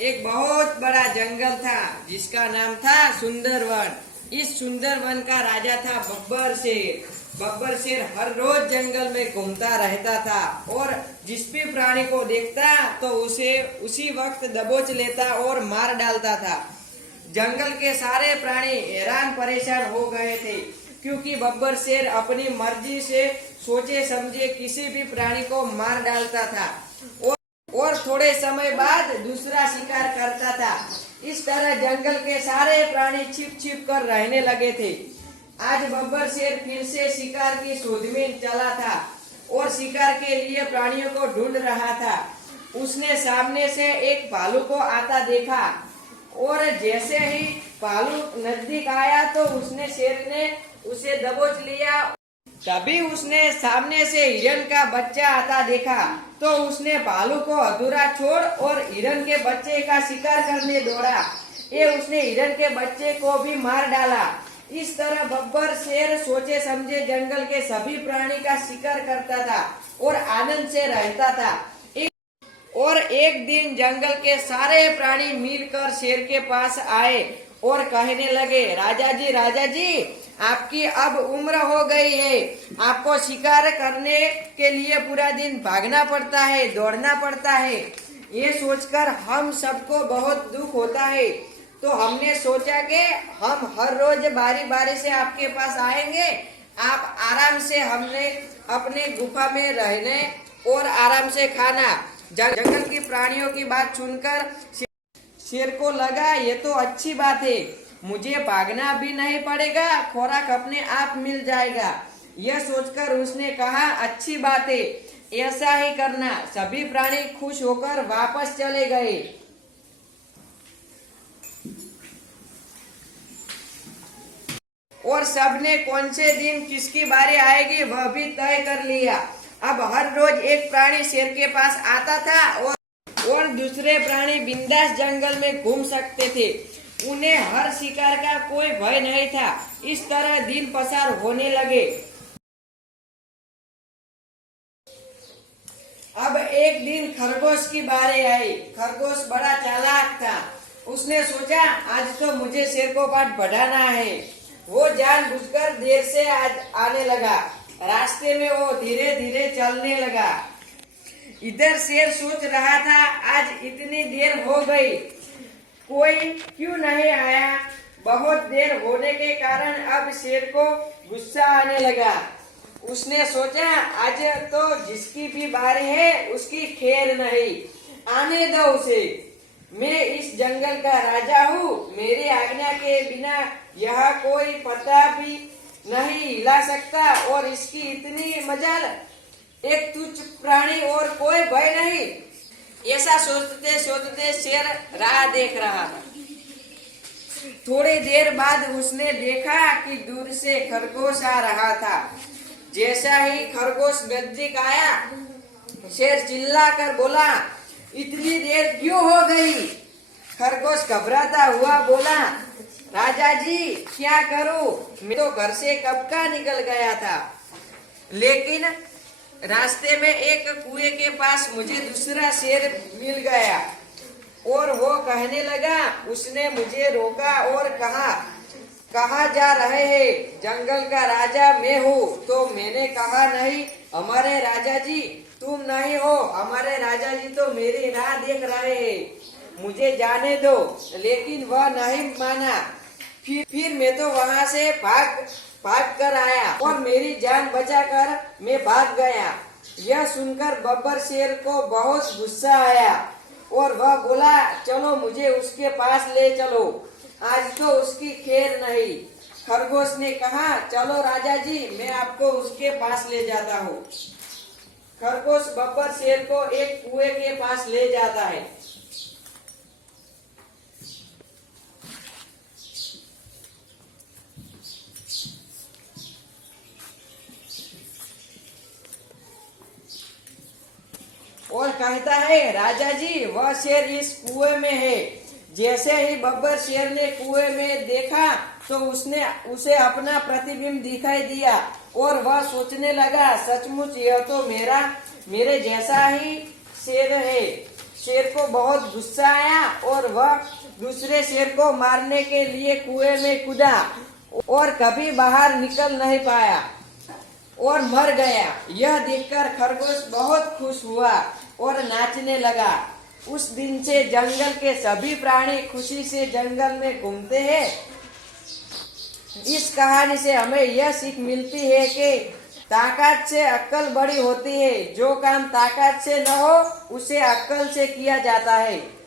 एक बहुत बड़ा जंगल था जिसका नाम था सुंदरवन। इस सुंदरवन का राजा था बब्बर शेर। बब्बर शेर हर रोज जंगल में घूमता रहता था और जिस भी प्राणी को देखता तो उसे उसी वक्त दबोच लेता और मार डालता था। जंगल के सारे प्राणी हैरान परेशान हो गए थे क्योंकि बब्बर शेर अपनी मर्जी से सोचे समझे किसी भी प्राणी को मार डालता था और थोड़े समय बाद दूसरा शिकार करता था। इस तरह जंगल के सारे प्राणी छिप छिप कर रहने लगे थे। आज बब्बर शेर फिर से शिकार की शोध में चला था और शिकार के लिए प्राणियों को ढूंढ रहा था। उसने सामने से एक भालू को आता देखा और जैसे ही भालू नजदीक आया तो उसने शेर ने उसे दबोच लिया। तभी उसने सामने से हिरन का बच्चा आता देखा तो उसने भालू को अधूरा छोड़ और हिरन के बच्चे का शिकार करने दौड़ा। उसने हिरन के बच्चे को भी मार डाला। इस तरह बब्बर शेर सोचे समझे जंगल के सभी प्राणी का शिकार करता था और आनंद से रहता था। और एक दिन जंगल के सारे प्राणी मिलकर शेर के पास आए और कहने लगे, राजा जी आपकी अब उम्र हो गई है, आपको शिकार करने के लिए पूरा दिन भागना पड़ता है, दौड़ना पड़ता है। ये सोचकर हम सबको बहुत दुख होता है, तो हमने सोचा कि हम हर रोज बारी बारी से आपके पास आएंगे। आप आराम से हमने अपने गुफा में रहने और आराम से खाना। जंगल की प्राणियों की बात सुनकर शेर को लगा ये तो अच्छी बात है, मुझे भागना भी नहीं पड़ेगा, खुराक अपने आप मिल जाएगा। यह सोचकर उसने कहा अच्छी बात है, ऐसा ही करना। सभी प्राणी खुश होकर वापस चले गए और सबने कौन से दिन किसकी बारी आएगी वह भी तय कर लिया। अब हर रोज एक प्राणी शेर के पास आता था और दूसरे प्राणी बिंदास जंगल में घूम सकते थे। उन्हें हर शिकार का कोई भय नहीं था। इस तरह दिन पसार होने लगे। अब एक दिन खरगोश की बारी आई। खरगोश बड़ा चालाक था। उसने सोचा आज तो मुझे शेर को पाठ बढ़ाना है। वो जानबूझकर देर से आज आने लगा। रास्ते में वो धीरे धीरे चलने लगा। इधर शेर सोच रहा था आज इतनी देर हो गई, कोई क्यों नहीं आया। बहुत देर होने के कारण अब शेर को गुस्सा आने लगा। उसने सोचा आज तो जिसकी भी बारी है उसकी खैर नहीं, आने दो उसे। मैं इस जंगल का राजा हूँ, मेरी आज्ञा के बिना यह कोई पत्ता भी नहीं हिला सकता और इसकी इतनी मजाल, एक तुच्छ प्राणी और कोई भय नहीं। ऐसा सोचते सोचते शेर राह देख रहा था। थोड़ी देर बाद उसने देखा कि दूर से खरगोश आ रहा था। जैसा ही खरगोश नजदीक आया, शेर चिल्लाकर बोला इतनी देर क्यों हो गई। खरगोश घबराता हुआ बोला राजा जी क्या करूं, मैं तो घर से कब का निकल गया था, लेकिन रास्ते में एक कुएं के पास मुझे दूसरा शेर मिल गया और वो कहने लगा। उसने मुझे रोका और कहा कहाँ जा रहे हैं। जंगल का राजा मैं हूँ। तो मैंने कहा नहीं हमारे राजा जी तुम नहीं हो, हमारे राजा जी तो मेरी राह देख रहे हैं, मुझे जाने दो। लेकिन वह नहीं माना। फिर मैं तो वहाँ से भाग कर आया और मेरी जान बचाकर मैं भाग गया। यह सुनकर बब्बर शेर को बहुत गुस्सा आया और वह बोला चलो मुझे उसके पास ले चलो, आज तो उसकी खैर नहीं। खरगोश ने कहा चलो राजा जी मैं आपको उसके पास ले जाता हूँ। खरगोश बब्बर शेर को एक कुएं के पास ले जाता है। और कहता है राजा जी वह शेर इस कुएं में है। जैसे ही बब्बर शेर ने कुएं में देखा तो उसे अपना प्रतिबिंब दिखाई दिया और वह सोचने लगा सचमुच यह तो मेरे जैसा ही शेर है। शेर को बहुत गुस्सा आया और वह दूसरे शेर को मारने के लिए कुएं में कूदा और कभी बाहर निकल नहीं पाया और मर गया। यह देखकर खरगोश बहुत खुश हुआ और नाचने लगा। उस दिन से जंगल के सभी प्राणी खुशी से जंगल में घूमते हैं। इस कहानी से हमें यह सीख मिलती है कि ताकत से अक्ल बड़ी होती है। जो काम ताकत से न हो उसे अक्ल से किया जाता है।